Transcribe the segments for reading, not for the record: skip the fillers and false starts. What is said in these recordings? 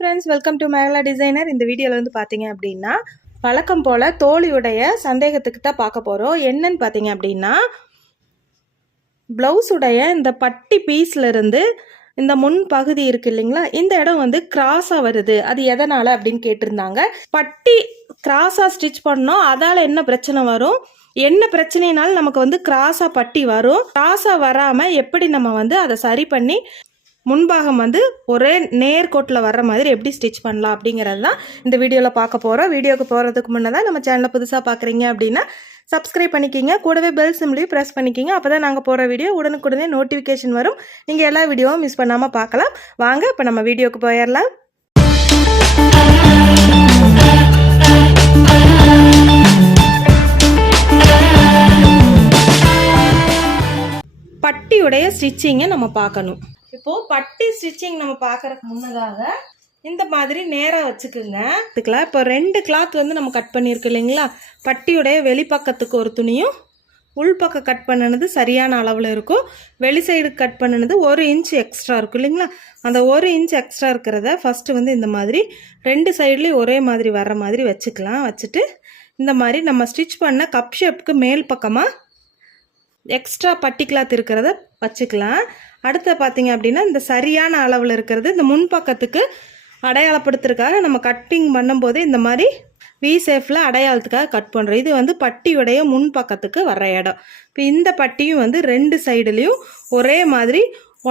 Friends, welcome to Mekala designer. இந்த வீடியோவில் வந்து பார்த்தீங்க அப்படின்னா வழக்கம் போல் தோழியுடைய சந்தேகத்துக்கு தான் பார்க்க போகிறோம். என்னன்னு பார்த்தீங்க அப்படின்னா, ப்ளவுஸுடைய இந்த பட்டி பீஸ்லேருந்து இந்த முன் பகுதி இருக்குது இல்லைங்களா, இந்த இடம் வந்து கிராஸாக வருது. அது எதனால் அப்படின்னு கேட்டிருந்தாங்க. பட்டி கிராஸாக ஸ்டிச் பண்ணோம், அதால் என்ன பிரச்சனை வரும், என்ன பிரச்சனைனாலும் நமக்கு வந்து கிராஸாக பட்டி வரும். கிராஸாக வராமல் எப்படி நம்ம வந்து அதை சரி பண்ணி முன்பாகம் வந்து ஒரே நேர்கோட்டில் வர்ற மாதிரி எப்படி ஸ்டிச் பண்ணலாம் அப்படிங்கிறது தான் இந்த வீடியோவில் பார்க்க போகிறோம். வீடியோக்கு போகிறதுக்கு முன்னே நம்ம சேனலை புதுசாக பார்க்குறீங்க அப்படின்னா சப்ஸ்கிரைப் பண்ணிக்கிங்க, கூடவே பெல் சிம்லையும் ப்ரெஸ் பண்ணிக்கிங்க. அப்போ தான் நாங்கள் போகிற வீடியோ உடனுக்குடனே நோட்டிஃபிகேஷன் வரும். நீங்கள் எல்லா வீடியோவும் மிஸ் பண்ணாமல் பார்க்கலாம். வாங்க இப்போ நம்ம வீடியோக்கு போயிடலாம். பட்டியுடைய ஸ்டிச்சிங்கை நம்ம பார்க்கணும். இப்போது பட்டி ஸ்டிச்சிங் நம்ம பார்க்குறதுக்கு முன்னதாக இந்த மாதிரி நேராக வச்சுக்குங்க. இதுக்கெலாம் இப்போ 2 கிளாத் வந்து நம்ம கட் பண்ணியிருக்கு இல்லைங்களா, பட்டியுடைய வெளிப்பக்கத்துக்கு ஒரு துணியும் உள்பக்கம் கட் பண்ணினது சரியான அளவில் இருக்கும். வெளி சைடு கட் பண்ணினது 1 இன்ச் எக்ஸ்ட்ரா இருக்கும் இல்லைங்களா, அந்த 1 இன்ச் எக்ஸ்ட்ரா இருக்கிறத ஃபஸ்ட்டு வந்து இந்த மாதிரி 2 சைட்லேயும் ஒரே மாதிரி வர்ற மாதிரி வச்சுக்கலாம். வச்சுட்டு இந்த மாதிரி நம்ம ஸ்டிச் பண்ண கப் ஷேப்புக்கு மேல் பக்கமாக எக்ஸ்ட்ரா பட்டி கிளாத் இருக்கிறத வச்சுக்கலாம். அடுத்து பார்த்தீங்க அப்படின்னா இந்த சரியான அளவில் இருக்கிறது இந்த முன்பக்கத்துக்கு அடையாளப்படுத்துறதுக்காக நம்ம கட்டிங் பண்ணும்போது இந்த மாதிரி வி ஷேப்பில் அடையாளத்துக்காக கட் பண்ணுறோம். இது வந்து பட்டியுடைய முன்பக்கத்துக்கு வர்ற இடம். இப்போ இந்த பட்டியும் வந்து 2 சைடுலேயும் ஒரே மாதிரி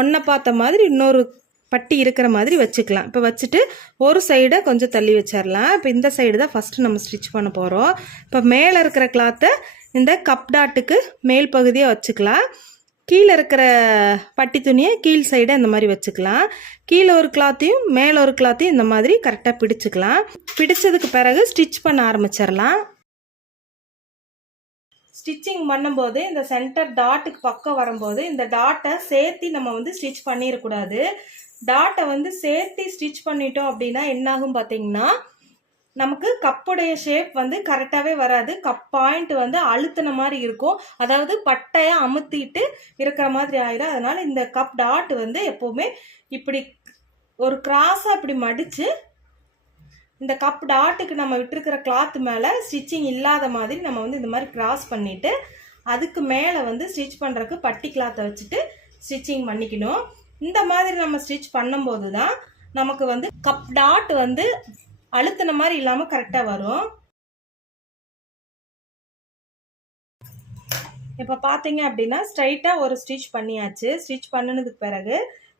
ஒன்றை பார்த்த மாதிரி இன்னொரு பட்டி இருக்கிற மாதிரி வச்சுக்கலாம். இப்போ வச்சுட்டு ஒரு சைடை கொஞ்சம் தள்ளி வச்சிடலாம். இப்போ இந்த சைடு தான் ஃபஸ்ட்டு நம்ம ஸ்டிச் பண்ண போகிறோம். இப்போ மேலே இருக்கிற கிளாத்தை இந்த கப் டாட்டுக்கு மேல் பகுதியாக வச்சுக்கலாம். கீழே இருக்கிற பட்டி துணியை கீழ் சைடை இந்த மாதிரி வச்சுக்கலாம். கீழே ஒரு கிளாத்தையும் மேலே ஒரு கிளாத்தையும் இந்த மாதிரி கரெக்டாக பிடிச்சிக்கலாம். பிடிச்சதுக்கு பிறகு ஸ்டிச் பண்ண ஆரம்பிச்சிடலாம். ஸ்டிச்சிங் பண்ணும்போது இந்த சென்டர் டாட்டுக்கு பக்கம் வரும்போது இந்த டாட்டை சேர்த்து நம்ம வந்து ஸ்டிச் பண்ணிடக்கூடாது. டாட்டை வந்து சேர்த்து ஸ்டிச் பண்ணிட்டோம் அப்படின்னா என்னாகும் பார்த்தீங்கன்னா, நமக்கு கப்புடைய ஷேப் வந்து கரெக்டாகவே வராது. கப் பாயிண்ட் வந்து அழுத்தின மாதிரி இருக்கும், அதாவது பட்டையை அமுத்திட்டு இருக்கிற மாதிரி ஆயிரும். அதனால் இந்த கப் டாட் வந்து எப்போவுமே இப்படி ஒரு கிராஸாக இப்படி மடித்து இந்த கப் டாட்டுக்கு நம்ம விட்டுருக்கிற கிளாத் மேலே ஸ்டிச்சிங் இல்லாத மாதிரி நம்ம வந்து இந்த மாதிரி கிராஸ் பண்ணிவிட்டு அதுக்கு மேலே வந்து ஸ்டிச் பண்ணுறதுக்கு பட்டி கிளாத்தை வச்சுட்டு ஸ்டிச்சிங் பண்ணிக்கணும். இந்த மாதிரி நம்ம ஸ்டிச் பண்ணும்போது தான் நமக்கு வந்து கப் டாட் வந்து அழுத்தின மாதிரி இல்லாமல் கரெக்டாக வரும். இப்போ பார்த்தீங்க அப்படின்னா ஸ்ட்ரைட்டாக ஒரு ஸ்டிச் பண்ணியாச்சு. ஸ்டிச் பண்ணினதுக்கு பிறகு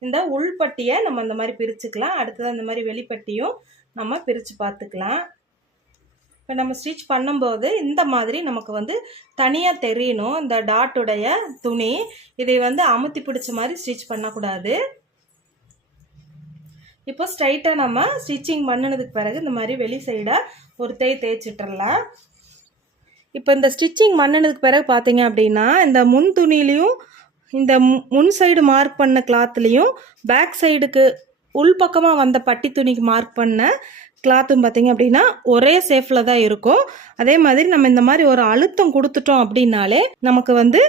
இந்த உள்பட்டியை நம்ம இந்த மாதிரி பிரிச்சுக்கலாம். அடுத்தது அந்த மாதிரி வெளிப்பட்டியும் நம்ம பிரித்து பார்த்துக்கலாம். இப்போ நம்ம ஸ்டிச் பண்ணும்போது இந்த மாதிரி நமக்கு வந்து தனியாக தெரியணும் இந்த டாட்டுடைய துணி. இதை வந்து அமுத்தி பிடிச்ச மாதிரி ஸ்டிச் பண்ணக்கூடாது. இப்போ ஸ்ட்ரைட்டாக நம்ம ஸ்டிச்சிங் பண்ணினதுக்கு பிறகு இந்த மாதிரி வெளி சைடாக ஒரு தேய்ச்சிட்றலாம். இப்போ இந்த ஸ்டிச்சிங் பண்ணினதுக்கு பிறகு பார்த்தீங்க அப்படின்னா இந்த முன் துணிலையும் இந்த முன் சைடு மார்க் பண்ண கிளாத்லேயும் பேக் சைடுக்கு உள்பக்கமாக வந்த பட்டி துணிக்கு மார்க் பண்ண கிளாத்தும் பார்த்தீங்க அப்படின்னா ஒரே சேஃபில் தான் இருக்கும். அதே மாதிரி நம்ம இந்த மாதிரி ஒரு அழுத்தம் கொடுத்துட்டோம் அப்படின்னாலே நமக்கு வந்து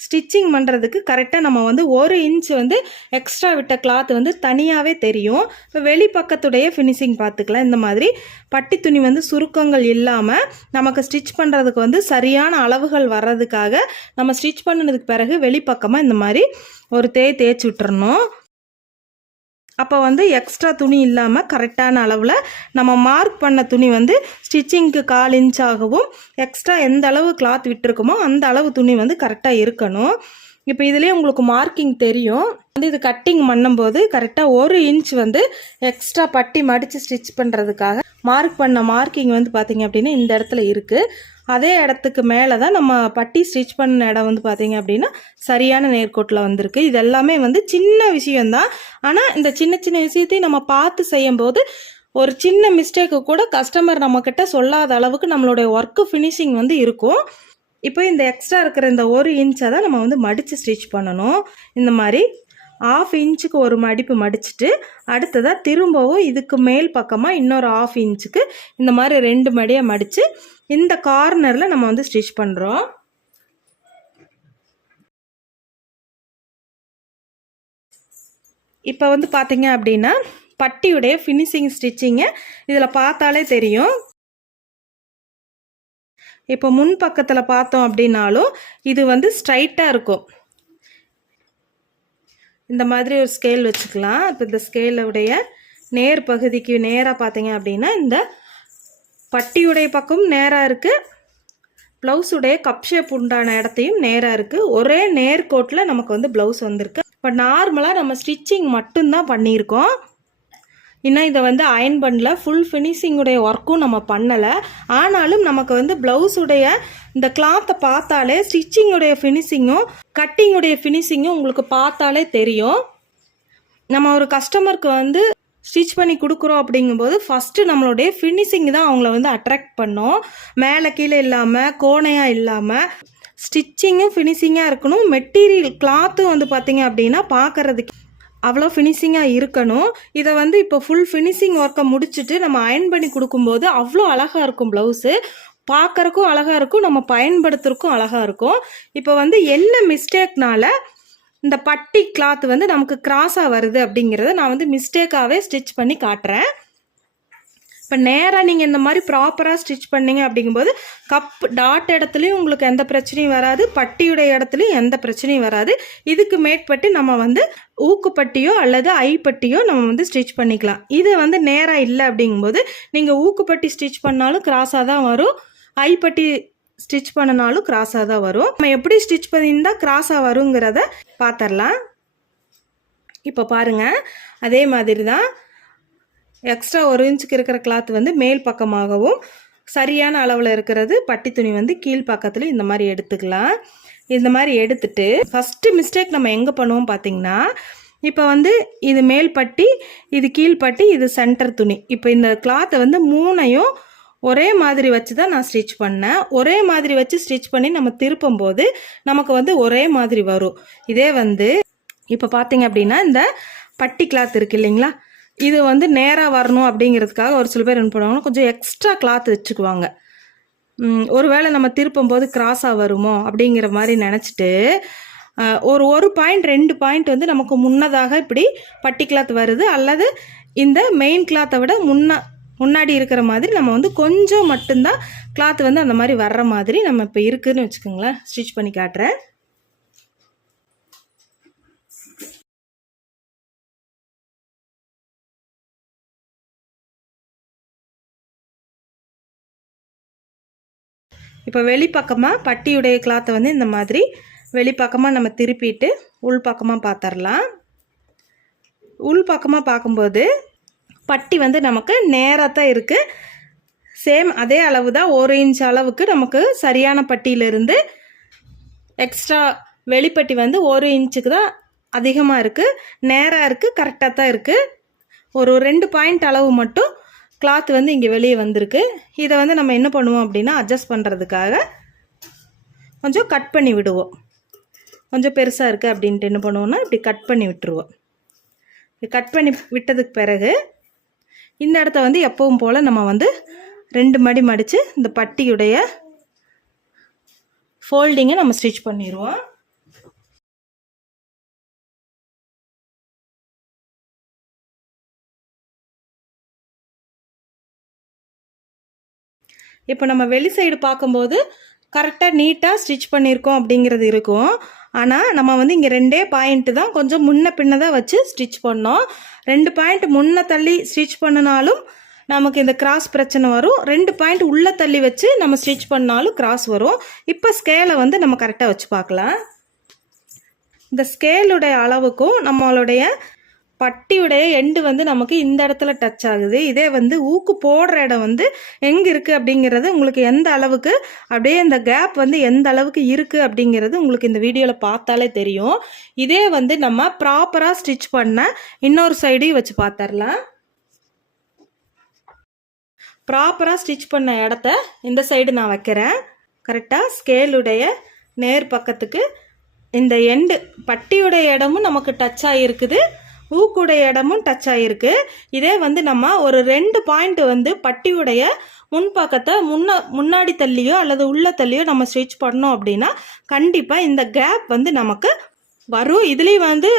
ஸ்டிச்சிங் பண்ணுறதுக்கு கரெக்டாக நம்ம வந்து 1 இன்ச் வந்து எக்ஸ்ட்ரா விட்ட கிளாத் வந்து தனியாகவே தெரியும். இப்போ வெளிப்பக்கத்துடைய ஃபினிஷிங் பார்த்துக்கலாம். இந்த மாதிரி பட்டி துணி வந்து சுருக்கங்கள் இல்லாமல் நமக்கு ஸ்டிச் பண்ணுறதுக்கு வந்து சரியான அளவுகள் வர்றதுக்காக நம்ம ஸ்டிச் பண்ணினதுக்கு பிறகு வெளிப்பக்கமாக இந்த மாதிரி ஒரு தேய்ச்சி விட்டுறணும். அப்போ வந்து எக்ஸ்ட்ரா துணி இல்லாமல் கரெக்டான அளவில் நம்ம மார்க் பண்ண துணி வந்து ஸ்டிச்சிங்க்கு 1/4 இன்ச் ஆகவும் எக்ஸ்ட்ரா எந்த அளவு கிளாத் விட்டுருக்குமோ அந்த அளவு துணி வந்து கரெக்டாக இருக்கணும். இப்போ இதுலேயே உங்களுக்கு மார்க்கிங் தெரியும். வந்து இது கட்டிங் பண்ணும்போது கரெக்டாக 1 இன்ச் வந்து எக்ஸ்ட்ரா பட்டி மடித்து ஸ்டிச் பண்ணுறதுக்காக மார்க் பண்ண மார்க்கிங் வந்து பார்த்திங்க அப்படின்னா இந்த இடத்துல இருக்குது. அதே இடத்துக்கு மேலே தான் நம்ம பட்டி ஸ்டிச் பண்ண இடம் வந்து பார்த்திங்க அப்படின்னா சரியான நேர்கோட்டில் வந்திருக்கு. இது எல்லாமே வந்து சின்ன விஷயந்தான். ஆனால் இந்த சின்ன சின்ன விஷயத்தையும் நம்ம பார்த்து செய்யும்போது ஒரு சின்ன மிஸ்டேக்கு கூட கஸ்டமர் நம்மக்கிட்ட சொல்லாத அளவுக்கு நம்மளுடைய ஒர்க்கு ஃபினிஷிங் வந்து இருக்கும். இப்போ இந்த எக்ஸ்ட்ரா இருக்கிற இந்த 1 இன்ச்சை தான் நம்ம வந்து மடித்து ஸ்டிச் பண்ணணும். இந்த மாதிரி 1/2 இன்ச்சுக்கு ஒரு மடிப்பு மடிச்சுட்டு அடுத்ததாக திரும்பவும் இதுக்கு மேல் பக்கமாக இன்னொரு 1/2 இன்ச்சுக்கு இந்த மாதிரி 2 மடியாக மடித்து இந்த கார்னரில் நம்ம வந்து ஸ்டிச் பண்ணுறோம். இப்போ வந்து பார்த்தீங்க அப்படின்னா பட்டியுடைய ஃபினிஷிங் ஸ்டிச்சிங்கை இதில் பார்த்தாலே தெரியும். இப்போ முன் பக்கத்தில் பார்த்தோம் அப்படின்னாலும் இது வந்து ஸ்ட்ரைட்டாக இருக்கும். இந்த மாதிரி ஒரு ஸ்கேல் வச்சுக்கலாம். இப்போ இந்த ஸ்கேலுடைய நேர் பகுதிக்கு நேராக பார்த்தீங்க அப்படின்னா இந்த பட்டியுடைய பக்கம் நேராக இருக்குது, ப்ளவுஸுடைய கப் ஷேப் உண்டான இடத்தையும் நேராக இருக்குது. ஒரே நேர்கோட்டில் நமக்கு வந்து ப்ளவுஸ் வந்திருக்கு. இப்போ நார்மலாக நம்ம ஸ்டிச்சிங் மட்டும்தான் பண்ணியிருக்கோம். இன்னும் இதை வந்து அயன் பண்ணல, ஃபுல் ஃபினிஷிங்குடைய ஒர்க்கும் நம்ம பண்ணலை. ஆனாலும் நமக்கு வந்து ப்ளவுஸுடைய இந்த கிளாத்தை பார்த்தாலே ஸ்டிச்சிங்குடைய ஃபினிஷிங்கும் கட்டிங்குடைய ஃபினிஷிங்கும் உங்களுக்கு பார்த்தாலே தெரியும். நம்ம ஒரு கஸ்டமருக்கு வந்து ஸ்டிச் பண்ணி கொடுக்குறோம் அப்படிங்கும்போது ஃபஸ்ட்டு நம்மளுடைய ஃபினிஷிங் தான் அவங்கள வந்து அட்ராக்ட் பண்ணோம். மேலே கீழே இல்லாமல் கோணையாக இல்லாமல் ஸ்டிச்சிங்கும் ஃபினிஷிங்காக இருக்கணும். மெட்டீரியல் கிளாத்தும் வந்து பார்த்திங்க அப்படின்னா பார்க்குறதுக்கு அவ்வளோ ஃபினிஷிங்காக இருக்கணும். இதை வந்து இப்போ ஃபுல் ஃபினிஷிங் ஒர்க்கை முடிச்சுட்டு நம்ம அயன் பண்ணி கொடுக்கும்போது அவ்வளோ அழகாக இருக்கும். ப்ளவுஸு பார்க்குறக்கும் அழகாக இருக்கும், நம்ம பயன்படுத்துறதுக்கும் அழகாக இருக்கும். இப்போ வந்து என்ன மிஸ்டேக்னால இந்த பட்டி கிளாத் வந்து நமக்கு கிராஸாக வருது அப்படிங்கிறத நான் வந்து மிஸ்டேக்காகவே ஸ்டிச் பண்ணி காட்டுறேன். இப்போ நேராக நீங்கள் இந்த மாதிரி ப்ராப்பராக ஸ்டிச் பண்ணிங்க அப்படிங்கும்போது கப் டாட் இடத்துலையும் உங்களுக்கு எந்த பிரச்சனையும் வராது, பட்டியுடைய இடத்துலையும் எந்த பிரச்சனையும் வராது. இதுக்கு மேற்பட்டு நம்ம வந்து ஊக்குப்பட்டியோ அல்லது ஐப்பட்டியோ நம்ம வந்து ஸ்டிச் பண்ணிக்கலாம். இது வந்து நேராக இல்லை அப்படிங்கும்போது நீங்கள் ஊக்குப்பட்டி ஸ்டிச் பண்ணாலும் கிராஸாக தான் வரும், ஐப்பட்டி ஸ்டிச் பண்ணினாலும் கிராஸாக தான் வரும். நம்ம எப்படி ஸ்டிச் பண்ணியிருந்தால் கிராஸாக வருங்கிறத பார்த்துடலாம். இப்போ பாருங்கள், அதே மாதிரி தான் எக்ஸ்ட்ரா 1 இன்ச்சுக்கு இருக்கிற கிளாத் வந்து மேல் பக்கமாகவும் சரியான அளவில் இருக்கிறது பட்டி துணி வந்து கீழ்ப்பக்கத்துலையும் இந்த மாதிரி எடுத்துக்கலாம். இந்த மாதிரி எடுத்துட்டு ஃபஸ்ட்டு மிஸ்டேக் நம்ம எங்கே பண்ணுவோம் பார்த்திங்கன்னா, இப்போ வந்து இது மேல் பட்டி, இது கீழ்ப்பட்டி, இது சென்டர் துணி. இப்போ இந்த கிளாத்தை வந்து 3ஐயும் ஒரே மாதிரி வச்சு தான் நான் ஸ்டிச் பண்ணேன். ஒரே மாதிரி வச்சு ஸ்டிச் பண்ணி நம்ம திருப்பும் போது நமக்கு வந்து ஒரே மாதிரி வரும். இதே வந்து இப்போ பார்த்தீங்க அப்படின்னா இந்த பட்டி கிளாத் இருக்குது இல்லைங்களா, இது வந்து நேராக வரணும் அப்படிங்கிறதுக்காக ஒரு சில பேர் என்ன பண்ணுவாங்கன்னா கொஞ்சம் எக்ஸ்ட்ரா கிளாத் வச்சுக்குவாங்க. ஒருவேளை நம்ம திருப்பும் போது கிராஸாக வருமோ அப்படிங்கிற மாதிரி நினச்சிட்டு ஒரு பாயிண்ட் 2 பாயிண்ட் வந்து நமக்கு முன்னதாக இப்படி பட்டி கிளாத் வருது, அல்லது இந்த மெயின் கிளாத்தை விட முன்னாடி இருக்கிற மாதிரி நம்ம வந்து கொஞ்சம் மட்டும்தான் கிளாத் வந்து அந்த மாதிரி வர்ற மாதிரி நம்ம இப்போ இருக்குதுன்னு வச்சுக்கோங்களேன். ஸ்டிச் பண்ணி காட்டுறேன். இப்போ வெளிப்பக்கமாக பட்டியுடைய கிளாத்தை வந்து இந்த மாதிரி வெளிப்பக்கமாக நம்ம திருப்பிட்டு உள் பக்கமாக பார்த்துடலாம். உள் பக்கமாக பார்க்கும்போது பட்டி வந்து நமக்கு நேராக தான் இருக்குது. சேம் அதே அளவு தான், 1 இன்ச் அளவுக்கு நமக்கு சரியான பட்டியிலிருந்து எக்ஸ்ட்ரா வெளிப்பட்டி வந்து 1 இன்ச்சுக்கு தான் அதிகமாக இருக்குது, நேராக இருக்குது, கரெக்டாக தான் இருக்குது. ஒரு 2 பாயிண்ட் அளவு மட்டும் கிளாத் வந்து இங்கே வெளியே வந்திருக்கு. இதை வந்து நம்ம என்ன பண்ணுவோம் அப்படின்னா அட்ஜஸ்ட் பண்ணுறதுக்காக கொஞ்சம் கட் பண்ணி விடுவோம். கொஞ்சம் பெருசாக இருக்குது அப்படின்ட்டு என்ன பண்ணுவோம்னா இப்படி கட் பண்ணி விட்டுருவோம். கட் பண்ணி விட்டதுக்கு பிறகு இந்த இடத்த வந்து எப்பவும் போல் நம்ம வந்து 2 மடி மடித்து இந்த பட்டியுடைய ஃபோல்டிங்கை நம்ம ஸ்டிச் பண்ணிடுவோம். இப்போ நம்ம வெளி சைடு பார்க்கும்போது கரெக்டாக நீட்டாக ஸ்டிச் பண்ணியிருக்கோம் அப்படிங்கிறது இருக்கும். ஆனால் நம்ம வந்து இங்கே 2 பாயிண்ட்டு தான் கொஞ்சம் முன்ன பின்ன தான் வச்சு ஸ்டிச் பண்ணோம். 2 பாயிண்ட் முன்ன தள்ளி ஸ்டிச் பண்ணினாலும் நமக்கு இந்த கிராஸ் பிரச்சனை வரும். 2 பாயிண்ட் உள்ளே தள்ளி வச்சு நம்ம ஸ்டிச் பண்ணாலும் கிராஸ் வரும். இப்போ ஸ்கேலை வந்து நம்ம கரெக்டாக வச்சு பார்க்கலாம். இந்த ஸ்கேலுடைய அளவுக்கும் நம்மளுடைய பட்டியுடைய எண்டு வந்து நமக்கு இந்த இடத்துல டச் ஆகுது. இதே வந்து ஊக்கு போடுற இடம் வந்து எங்கே இருக்குது அப்படிங்கிறது உங்களுக்கு எந்த அளவுக்கு அப்படியே இந்த கேப் வந்து எந்த அளவுக்கு இருக்குது அப்படிங்கிறது உங்களுக்கு இந்த வீடியோவில் பார்த்தாலே தெரியும். இதே வந்து நம்ம ப்ராப்பராக ஸ்டிச் பண்ண இன்னொரு சைடையும் வச்சு பார்த்துடலாம். ப்ராப்பராக ஸ்டிச் பண்ண இடத்த இந்த சைடு நான் வைக்கிறேன். கரெக்டாக ஸ்கேலுடைய நேர் பக்கத்துக்கு இந்த எண்டு பட்டியுடைய இடமும் நமக்கு டச் ஆகிருக்குது, ஊக்குடைய இடமும் டச் ஆகிருக்கு. இதே வந்து நம்ம ஒரு 2 பாயிண்ட் வந்து பட்டியுடைய முன்பக்கத்தை முன்னாடி தள்ளியோ அல்லது உள்ள தள்ளியோ நம்ம ஸ்டிச் பண்ணோம் அப்படின்னா கண்டிப்பாக இந்த கேப் வந்து நமக்கு வரும். இதுலேயும் வந்து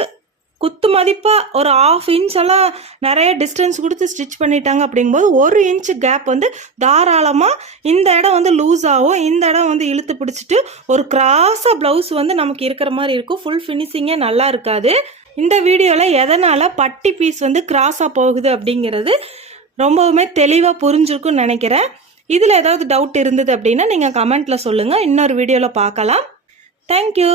குத்து மதிப்பாக ஒரு 1/2 இன்ச் எல்லாம் நிறைய டிஸ்டன்ஸ் கொடுத்து ஸ்டிச் பண்ணிட்டாங்க அப்படிங்கும்போது 1 இன்ச் கேப் வந்து தாராளமாக இந்த இடம் வந்து லூஸ் ஆகும், இந்த இடம் வந்து இழுத்து பிடிச்சிட்டு ஒரு கிராஸாக ப்ளவுஸ் வந்து நமக்கு இருக்கிற மாதிரி இருக்கும். ஃபுல் ஃபினிஷிங்கே நல்லா இருக்காது. இந்த வீடியோவில் எதனால் பட்டி பீஸ் வந்து கிராஸாக போகுது அப்படிங்கிறது ரொம்பவுமே தெளிவாக புரிஞ்சிருக்குன்னு நினைக்கிறேன். இதில் ஏதாவது டவுட் இருந்தது அப்படின்னா நீங்கள் கமெண்ட்டில் சொல்லுங்கள். இன்னொரு வீடியோவில் பார்க்கலாம். தேங்க்யூ.